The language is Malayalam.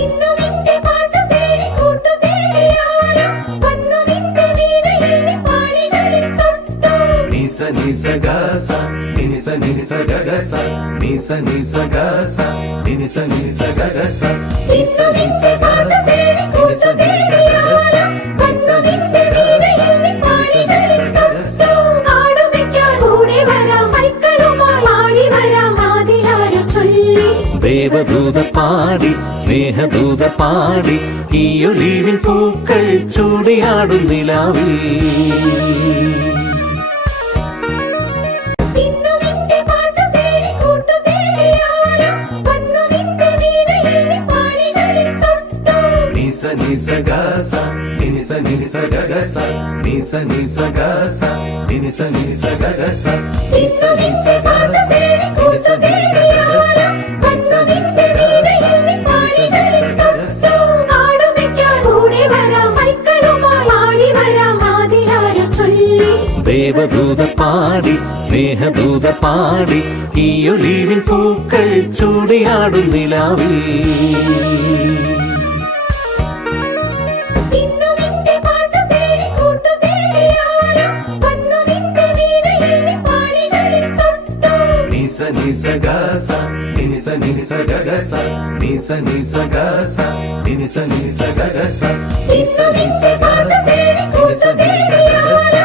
ഇന്നു നിന്റെ പാട്ടു തേടി കൂട്ടു തേടിയാരോ വന്നു നിന്റെ വീണയിൽ പാടികളിൽ തൊട്ടു. നിസ നിസ ഗസ നിനിസ നിനിസ ഗഗസ നിസ നിസ ഗസ നിനിസ നിസ ഗഗസ ഇന്നു നിന്റെ പാട്ടു തേടി കൂട്ടു തേടിയാരോ വന്നു നിന്റെ വീണയിൽ പാടികളിൽ തൊട്ടു. ആടുമയ്ക്കാൻ കൂടെ വരാം മൈക്കളുമായി ആടി വരാം ആദിലാര ചൊല്ലി. ദേവദൂത പാടി സ്നേഹദൂത പാടി ഈ ഒലിവിൻ പൂക്കൾ ചൂടിയാടും നിലാവിൽ. ഇന്നു നിന്റെ പാട്ടു തേടി കൂട്ടു തേടിയാരോ വന്നു നിന്റെ വീണയിൽ പാടികളിൽ തൊട്ടു. നിസ നിസ ഗസ നിനിസ നിനിസ ഗഗസ നിസ നിസ ഗസ നിനിസ നിനിസ ഗഗസ ഇന്നു നിന്റെ പാട്ടു തേടി കൂട്ടു തേടിയാരോ വന്നു നിന്റെ വീണയിൽ പാടികളിൽ തൊട്ടു. ആടുമയ്ക്കാൻ കൂടെ വരാം മൈക്കളുമായി ആടി വരാം ആദിലാര ചൊല്ലി. ദേവദൂത പാടി സ്നേഹദൂത പാടി ഈ ഒലിവിൻ പൂക്കൾ ചൂടിയാടും നിലാവിൽ. ഇന്നു നിന്റെ പാട്ടു തേടി കൂട്ടു തേടിയാരോ വന്നു നിന്റെ വീണയിൽ പാടികളിൽ തൊട്ടു. നിസ നിസ ഗസ നിനിസ നിനിസ ഗഗസ നിസ നിസ ഗസ നിനിസ നിനിസ ഗഗസ ഇന്നു നിന്റെ പാട്ടു തേടി കൂട്ടു തേടിയാരോ